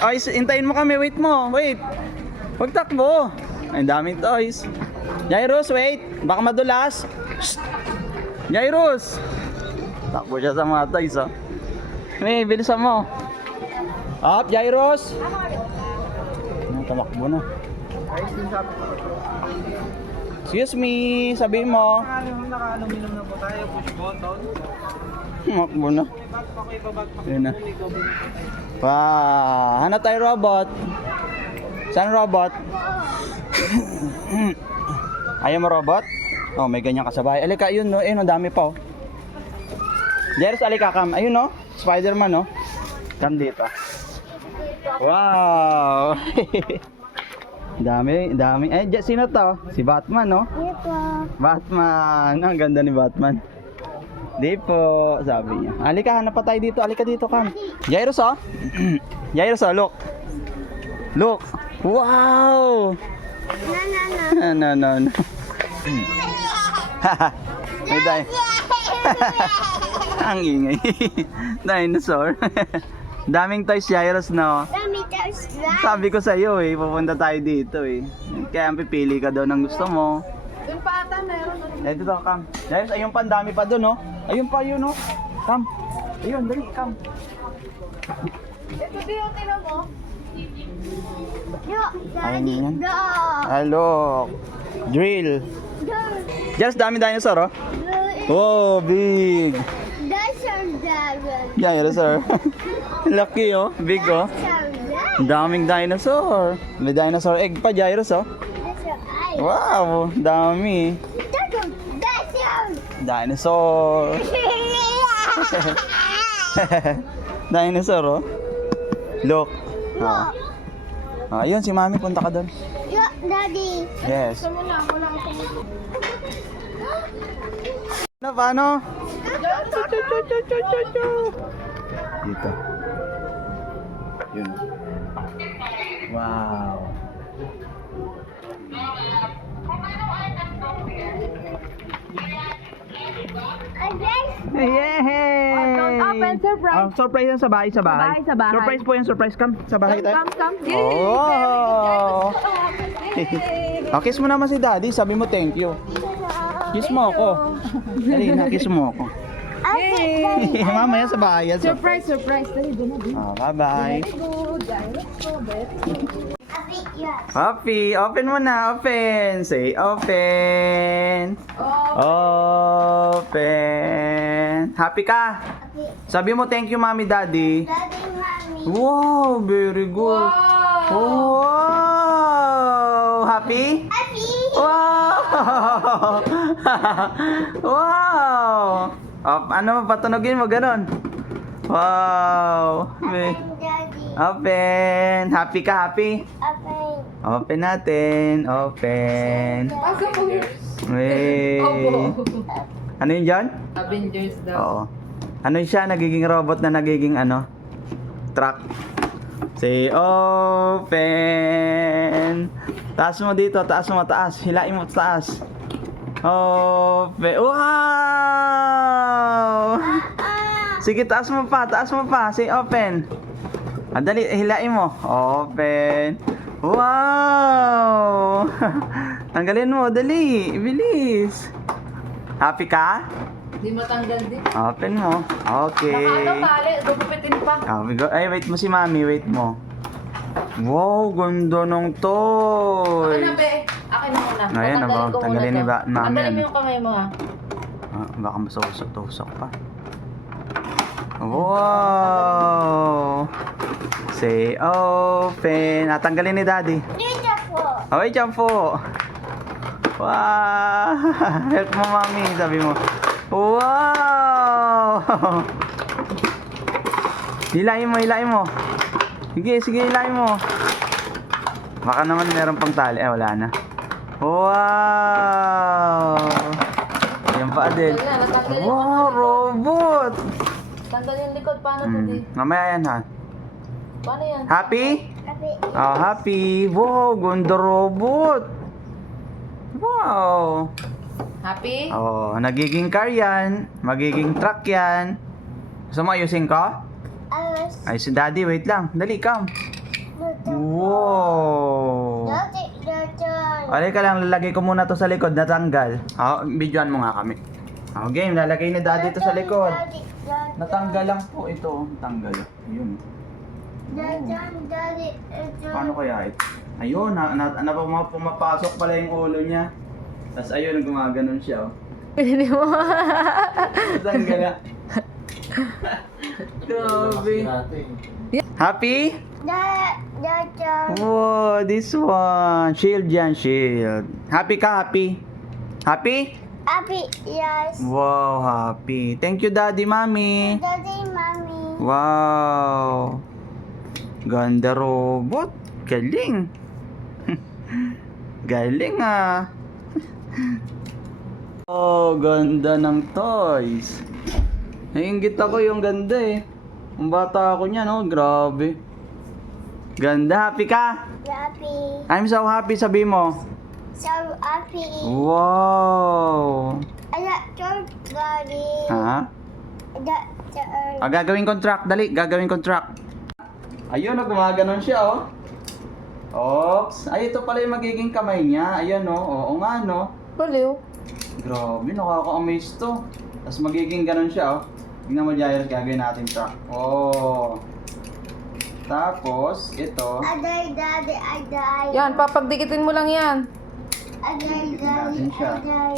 Ay, hintayin mo kami. Wait mo. Wait. Huwag takbo. Ay, daming toys. Jairus, wait. Baka madulas. Shh. Jairus. Takbo siya sa mga toys, oh. May, bilisan mo. Up, Jairus. Tamakbo na. Excuse me, sabihin mo. Naka-aluminum na po tayo, push button. Tamakbo na. Yun na. Wow, hanap tayo robot. Saan robot? Ayaw mo robot? Oh, may ganyan kasabay. Alika, yun no. Ayun, ang dami pa oh. Jairus, alika, kam. Ayun no. Spider-Man no. Kam dito. Wow. Dami. Eh, sino to? Si Batman no? Ito. Batman. Ang ganda ni Batman. Di po, sabi niya. Alika, hanap pa tayo dito. Alika dito, kam. Jairus oh. Jairus oh, look. Look. Wow. No. May ang ingay. Dinosaur. Daming toys, Jairus, no? Dami toys lang. Sabi ko sa iyo pupunta tayo dito eh. Kaya pipili ka daw ng gusto mo. Doon pa ata meron. Eh, dito, kam. Jairus, ayun pa, ang dami pa doon, no? Ayun pa, yun, no? Kam. Ayun, dali, kam. Ito din yung tinan mo. Yo, Ayun daddy, yan. go. Hello. Drill. Go. Jairus, dami dinosaur, oh. Oh, big. That's your dragon. Jairus, sir. Lucky, oh. Big, oh. Ang daming dinosaur. May dinosaur egg pa, Jairus, oh. That's your eye. Wow, dami. That's your. Dinosaur. Dinosaur, oh. Look. Ayun, si Mami, punta ka doon. Yo, daddy. Yes. Wala akong. Paano? Dito. Yun. Wow. Yay! Open, surprise. Oh, surprise yan sa bahay, sa bahay. Sa bahay. Surprise po yan, surprise. Come, sa bahay tayo. Come. Oh! Oh, kiss mo naman si Daddy, sabi mo thank you. Kiss mo ako. Dali na, kiss mo ako. Okay. Mamaya sa bahay yan. Surprise. Dali, dun. Oh, bye-bye. Yes. Happy, open mo na, open. Say open. Open. Happy ka? Sabi mo thank you, Mommy, Daddy. Daddy, mommy. Wow, very good. Wow. Happy? Happy. Wow. Wow. Ano, patunogin mo ganon. Wow. Open, daddy. Open. Happy ka, happy? Open. Open natin. Open. Wait. Ano yun dyan? Avengers daw. Oo. Ano yun siya? Nagiging robot na nagiging ano? Truck. Say open. Taas mo dito. Taas mo. Taas. Hilain mo taas. Open. Wow! Sige, taas mo pa. Taas mo pa. Say open. Dali, hilain mo. Open. Wow! Tanggalin mo, dali. Bilis. Happy ka? Di matanggal din. Open mo. Okay. Nakakapali, gugupitin pa. Ay, wait mo si Mami. Wait mo. Wow, ganda ng toy. Akin na, be. Akin na muna. Ayan, Tatanggalin ko tanggalin muna ni to. Mami. Tanggalin mo Ano? yung kamay mo, ha. Baka masusok-tusok pa. Wow! Say open. Tanggalin ni Daddy. Dito po. Okay, jump po. Wow! Help mo, Mami. Sabi mo. Wow! Hilahin mo. Sige, hilahin mo. Baka naman meron pang tali. Wala na. Wow! Ayan pa din. Wow, robot! Tanggal yung likod. Paano to, di? Mamaya yan, ha? Paano yan? Happy? Happy. Oh, happy. Wow, ganda robot. Wow. Happy? Oh, nagiging car yan. Magiging truck yan. Gusto mo ayusin ko? Jairus. Ay, si daddy, wait lang. Dali, come. Dada. Wow. Daddy, dada. Alay ka lang, lalagay ko muna to sa likod, natanggal. Videoan mo nga kami. Game, lalagay ni daddy to sa likod. Daddy, dada. Natanggal lang po ito. Natanggal. Ayun. Dada, daddy, dada. Paano kaya ito? Ayun, pumapasok pala yung ulo niya. Tapos ayun, gumaganon siya. Oh. Hindi mo. Natanggal na. Grabe. Happy? Dada. Wow, this one. Shield yan, shield. Happy ka, happy? Happy? Happy, yes. Wow, happy. Thank you, daddy, mommy. Daddy, mommy. Wow. Ganda robot. Galing. Galing ah. Oh, ganda ng toys. Naiingit ako yung ganda eh. Ang bata ako niya, no? Grabe. Ganda. Happy ka? Happy. I'm so happy, sabi mo. So happy. Wow. Daddy. Ha? Gagawin kong truck. Dali, gagawin kong truck. Ayun, gumaganon siya, oh. Oops. Ay, ito pala yung magiging kamay niya. Ayan, oh. Oo nga, no. Baliw. Grabe, nakaka-amaze to. Tapos magiging ganon siya, oh. Tingnan mo, Jairus, gagawin natin truck. Oh. Tapos, ito. Aday, daddy, aday. Yan, papagdikitin mo lang yan. Aday, Natin daddy, siya. aday.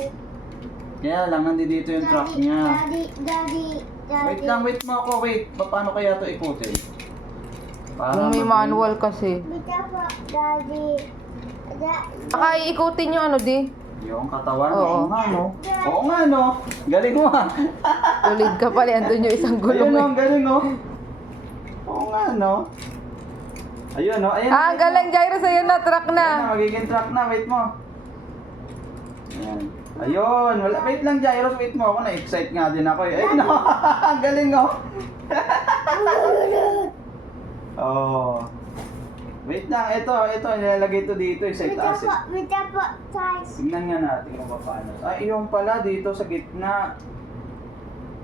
Kaya lang, nandito yung truck niya. Daddy, daddy, daddy. Wait lang, wait mo ako, wait. Paano kaya to ikutin? Para Yung may maging- manual kasi. Bita po, daddy. Baka iikutin yung ano, di. Yung katawan? Oo. Oo nga, no? Oo nga, no? Galing mo, ah. Tulid ka pala, andun yung isang gulong Ayun, no? eh. Ang galing, no? Oo nga, no? Ayun, no? Ayun, Ah, wait, galing, Jairus, ayun na, truck Ayun na, na. magiging truck na. Wait mo. Ayan. Ayun. Wala, wait lang, Jairus. Wait mo. Ako na-excite nga din ako. Eh. Ayun, no? Ang galing, no? Oh. Wait lang. Ito. Nilalagay ito dito. Sa itaas. Eh. Bita po, size. Tingnan nga natin kung paano. Yung pala dito sa gitna.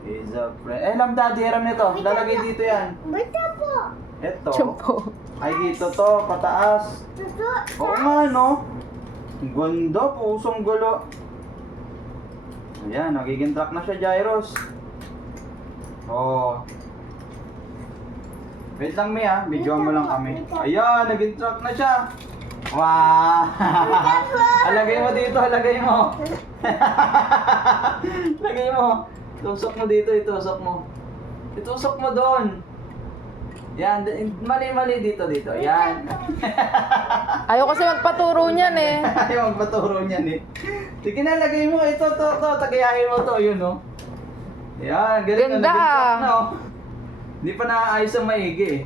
Is a friend. Lam, daddy. Hiram nito. Lalagay dito yan. Bita po. Ito. Tiyempo. Ay, dito to. Pataas. Tuto, Oo nga, no? Ang ganda, pusong gulo. Ayan, nagiging truck na siya, Jairus. Oh. Wait lang, Mia. Videoan mo lang kami. Ayan, naging truck na siya. Wow! Alagay mo dito, alagay mo. Lagay mo. Itusok mo dito, itusok mo. Itusok mo doon. Yan, mali dito. Yan. Ayaw kasi magpaturo niyan eh. Ayaw magpaturo niyan eh. Sige na, lagay mo. Ito, tagayahin mo to. Yun, no? Yan, galing Ganda, na. Naging truck ah. na, oh. Hindi pa naaayos ang maigi eh.